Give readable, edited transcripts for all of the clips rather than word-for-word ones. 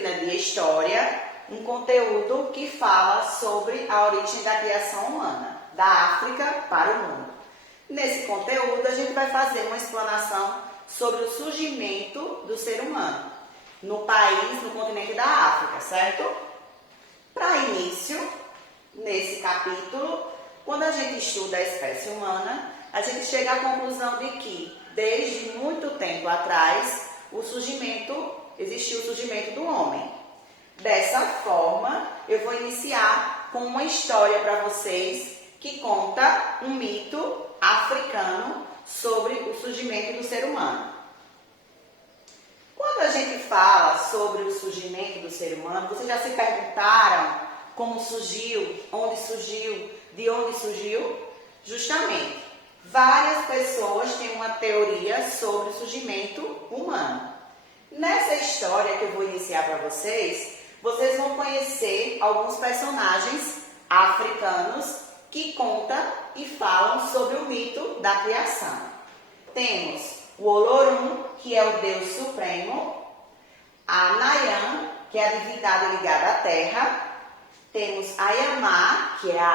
disciplina de História, um conteúdo que fala sobre a origem da criação humana, da África para o mundo. Nesse conteúdo, a gente vai fazer uma explanação sobre o surgimento do ser humano no país, no continente da África, certo? Para início, nesse capítulo, quando a gente estuda a espécie humana, a gente chega à conclusão de que, desde muito tempo atrás, existiu o surgimento do homem. Dessa forma, eu vou iniciar com uma história para vocês que conta um mito africano sobre o surgimento do ser humano. Quando a gente fala sobre o surgimento do ser humano, vocês já se perguntaram como surgiu, onde surgiu, de onde surgiu? Justamente, várias pessoas têm uma teoria sobre o surgimento humano. Nessa história que eu vou iniciar para vocês vão conhecer alguns personagens africanos que contam e falam sobre o mito da criação. Temos o Olorum, que é o Deus Supremo, a Nayan, que é a divindade ligada à terra, temos a Yamá, que é a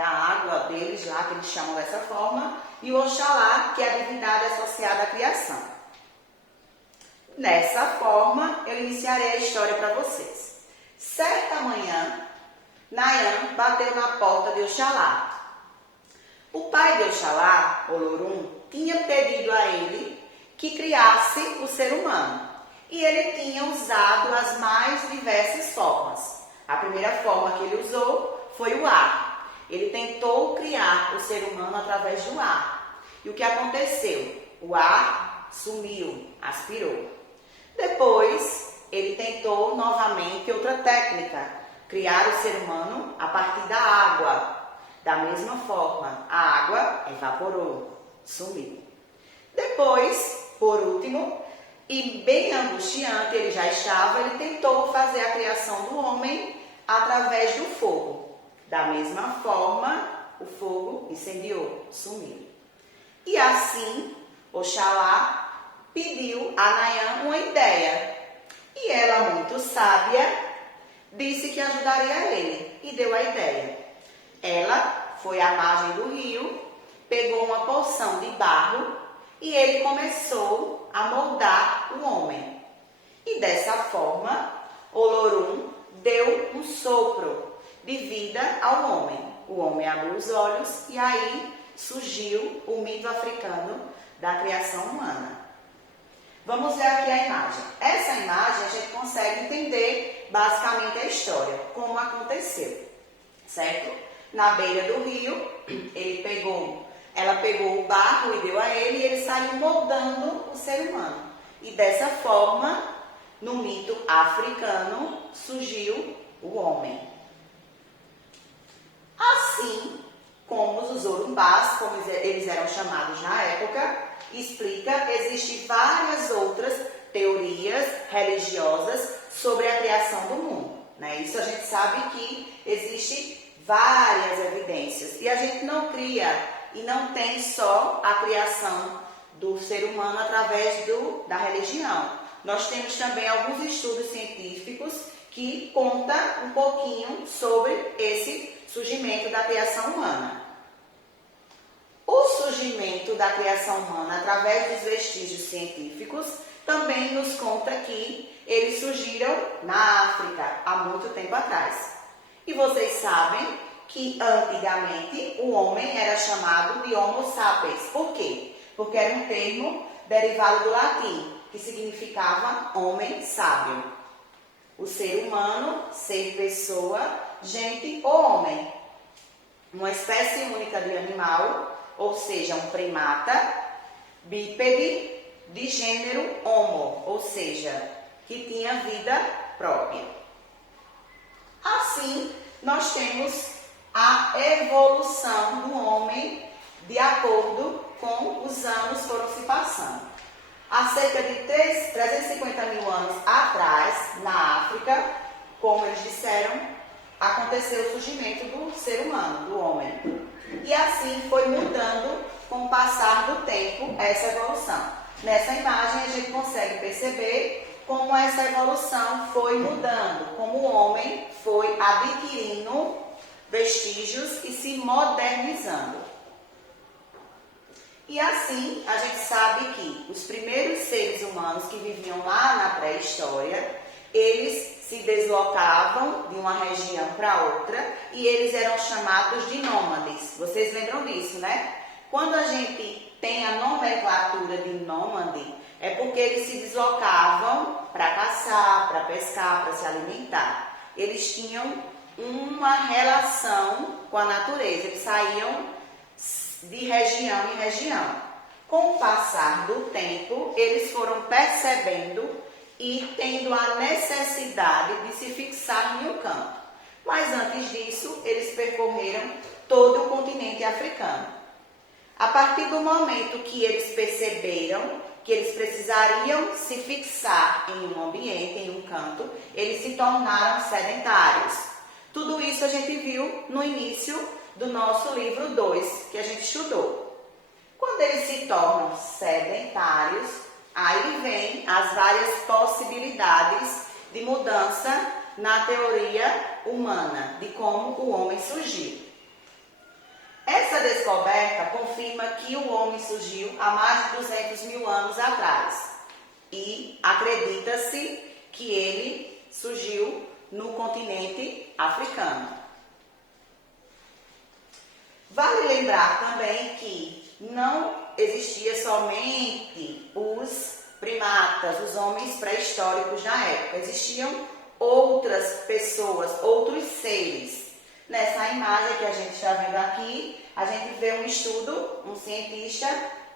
água deles lá, que eles chamam dessa forma, e o Oxalá, que é a divindade associada à criação. Nessa forma, eu iniciarei a história para vocês. Certa manhã, Nayan bateu na porta de Oxalá. O pai de Oxalá, Olorum, tinha pedido a ele que criasse o ser humano. E ele tinha usado as mais diversas formas. A primeira forma que ele usou foi o ar. Ele tentou criar o ser humano através do ar. E o que aconteceu? O ar sumiu, aspirou. Depois, ele tentou novamente outra técnica, criar o ser humano a partir da água. Da mesma forma, a água evaporou, sumiu. Depois, por último, e bem angustiante ele já estava, ele tentou fazer a criação do homem através do fogo. Da mesma forma, o fogo incendiou, sumiu. E assim, Oxalá pediu a Nayan uma ideia. E ela, muito sábia, disse que ajudaria ele e deu a ideia. Ela foi à margem do rio, pegou uma porção de barro e ele começou a moldar o homem. E dessa forma, Olorum deu um sopro de vida ao homem. O homem abriu os olhos e aí surgiu o mito africano da criação humana. Vamos ver aqui a imagem. Essa imagem a gente consegue entender basicamente a história, como aconteceu, certo? Na beira do rio, ela pegou o barro e deu a ele e ele saiu moldando o ser humano. E dessa forma, no mito africano, surgiu o homem. Assim como os Orumbás, como eles eram chamados na época, explica, existem várias outras teorias religiosas sobre a criação do mundo. Né? Isso a gente sabe que existem várias evidências. E a gente não cria e não tem só a criação do ser humano através da religião. Nós temos também alguns estudos científicos que contam um pouquinho sobre esse surgimento da criação humana. O surgimento da criação humana através dos vestígios científicos também nos conta que eles surgiram na África há muito tempo atrás. E vocês sabem que antigamente o homem era chamado de Homo sapiens. Por quê? Porque era um termo derivado do latim, que significava homem sábio. O ser humano, ser pessoa, gente ou homem. Uma espécie única de animal, ou seja, um primata, bípede, de gênero Homo, ou seja, que tinha vida própria. Assim, nós temos a evolução do homem de acordo com os anos que foram se passando. Há cerca de 350 mil anos atrás, na África, como eles disseram, aconteceu o surgimento do ser humano, do homem. E assim foi mudando com o passar do tempo essa evolução. Nessa imagem a gente consegue perceber como essa evolução foi mudando, como o homem foi adquirindo vestígios e se modernizando. E assim, a gente sabe que os primeiros seres humanos que viviam lá na pré-história, eles se deslocavam de uma região para outra e eles eram chamados de nômades. Vocês lembram disso, né? Quando a gente tem a nomenclatura de nômade, é porque eles se deslocavam para caçar, para pescar, para se alimentar. Eles tinham uma relação com a natureza, eles saíam de região em região. Com o passar do tempo, eles foram percebendo e tendo a necessidade de se fixar em um canto. Mas antes disso, eles percorreram todo o continente africano. A partir do momento que eles perceberam que eles precisariam se fixar em um ambiente, em um canto, eles se tornaram sedentários. Tudo isso a gente viu no início do nosso livro 2, que a gente estudou. Quando eles se tornam sedentários, aí vem as várias possibilidades de mudança na teoria humana, de como o homem surgiu. Essa descoberta confirma que o homem surgiu há mais de 200 mil anos atrás e acredita-se que ele surgiu no continente africano. Vale lembrar também que não existia somente os primatas, os homens pré-históricos na época. Existiam outras pessoas, outros seres. Nessa imagem que a gente está vendo aqui, a gente vê um estudo, um cientista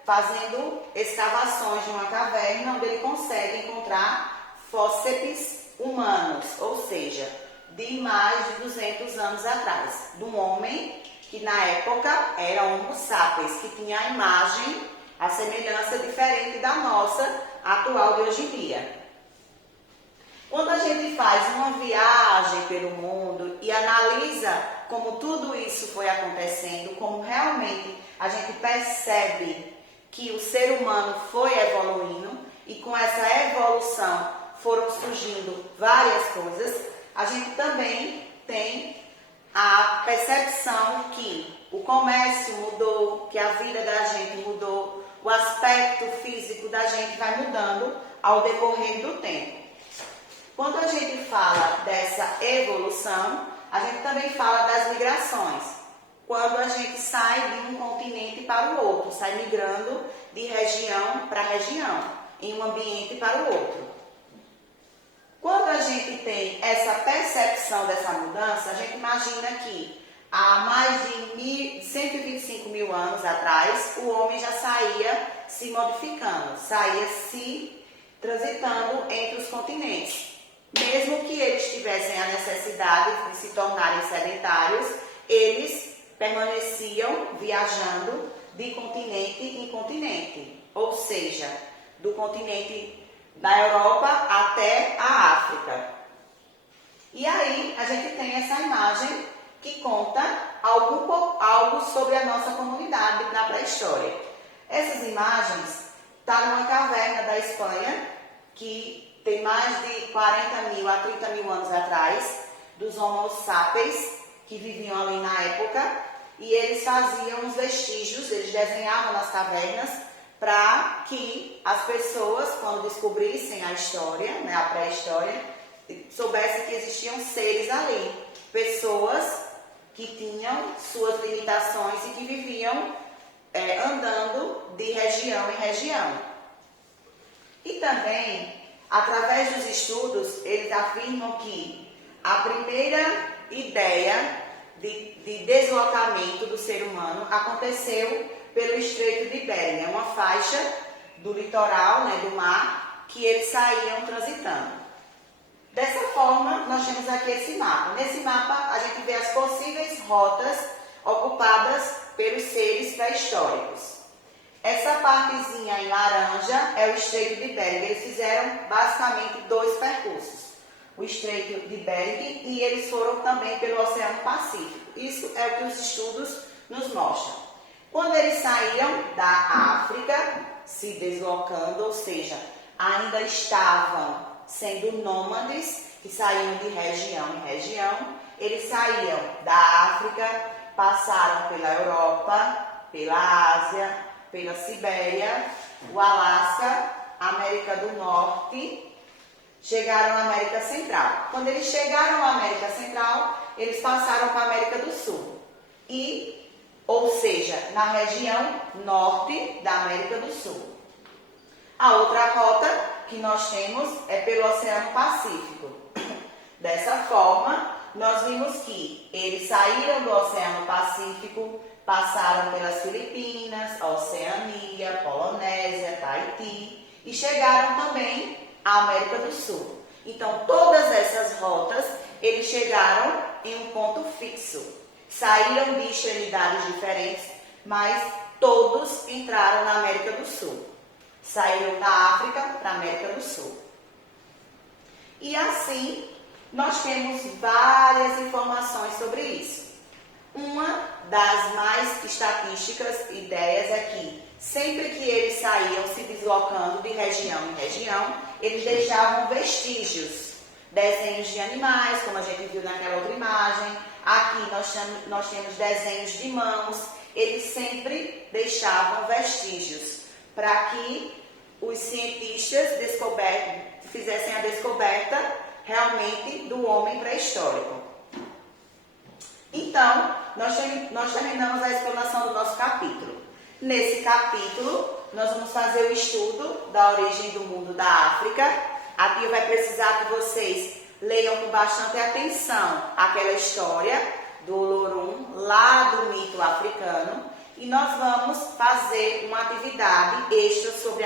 fazendo escavações de uma caverna onde ele consegue encontrar fósseis humanos, ou seja, de mais de 200 anos atrás, de um homem que na época era Homo sapiens, que tinha a imagem, a semelhança diferente da nossa atual de hoje em dia. Quando a gente faz uma viagem pelo mundo e analisa como tudo isso foi acontecendo, como realmente a gente percebe que o ser humano foi evoluindo e com essa evolução foram surgindo várias coisas, a gente também tem a percepção que o comércio mudou, que a vida da gente mudou, o aspecto físico da gente vai mudando ao decorrer do tempo. Quando a gente fala dessa evolução, a gente também fala das migrações. Quando a gente sai de um continente para o outro, sai migrando de região para região, em um ambiente para o outro. Quando a gente tem essa percepção dessa mudança, a gente imagina que há mais de 125 mil anos atrás, o homem já saía se modificando, saía se transitando entre os continentes. Mesmo que eles tivessem a necessidade de se tornarem sedentários, eles permaneciam viajando de continente em continente, ou seja, do continente da Europa até a África. E aí a gente tem essa imagem que conta algo sobre a nossa comunidade na pré-história. Essas imagens estão numa caverna da Espanha, que tem mais de 40 mil a 30 mil anos atrás, dos Homo sapiens, que viviam ali na época, e eles faziam os vestígios, eles desenhavam nas cavernas, para que as pessoas, quando descobrissem a história, né, a pré-história, soubessem que existiam seres ali, pessoas que tinham suas limitações e que viviam andando de região em região. E também, através dos estudos, eles afirmam que a primeira ideia de deslocamento do ser humano aconteceu pelo Estreito de Bering, uma faixa do litoral, né, do mar, que eles saíam transitando. Dessa forma, nós temos aqui esse mapa. Nesse mapa, a gente vê as possíveis rotas ocupadas pelos seres pré-históricos. Essa partezinha em laranja é o Estreito de Bering. Eles fizeram basicamente 2 percursos. O Estreito de Bering e eles foram também pelo Oceano Pacífico. Isso é o que os estudos nos mostram. Quando eles saíam da África, se deslocando, ou seja, ainda estavam sendo nômades que saíam de região em região. Eles saíam da África, passaram pela Europa, pela Ásia, pela Sibéria, o Alasca, América do Norte, chegaram à América Central. Quando eles chegaram à América Central, eles passaram para a América do Sul. Ou seja, na região norte da América do Sul. A outra rota que nós temos é pelo Oceano Pacífico. Dessa forma, nós vimos que eles saíram do Oceano Pacífico, passaram pelas Filipinas, Oceania, Polinésia, Tahiti e chegaram também à América do Sul. Então, todas essas rotas, eles chegaram em um ponto fixo. Saíram de extremidades diferentes, mas todos entraram na América do Sul. Saíram da África para a América do Sul. E assim, nós temos várias informações sobre isso. Uma das mais estatísticas ideias é que sempre que eles saíam se deslocando de região em região, eles deixavam vestígios, desenhos de animais, como a gente viu naquela outra imagem. Aqui nós temos desenhos de mãos. Eles sempre deixavam vestígios para que os cientistas fizessem a descoberta realmente do homem pré-histórico. Então, nós terminamos a explanação do nosso capítulo. Nesse capítulo, nós vamos fazer o estudo da origem do mundo da África. A Bia vai precisar que vocês leiam com bastante atenção aquela história do Olorum, lá do mito africano. E nós vamos fazer uma atividade extra sobre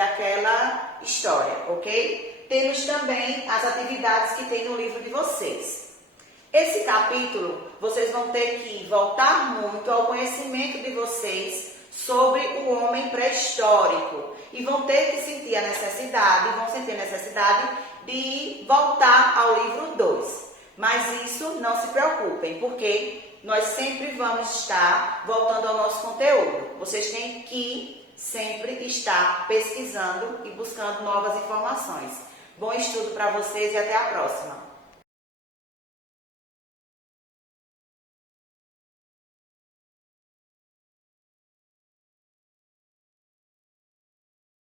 aquela história, ok? Temos também as atividades que tem no livro de vocês. Esse capítulo, vocês vão ter que voltar muito ao conhecimento de vocês sobre o homem pré-histórico. E vão ter que sentir a necessidade de voltar ao livro 2. Mas isso, não se preocupem, porque nós sempre vamos estar voltando ao nosso conteúdo. Vocês têm que sempre estar pesquisando e buscando novas informações. Bom estudo para vocês e até a próxima!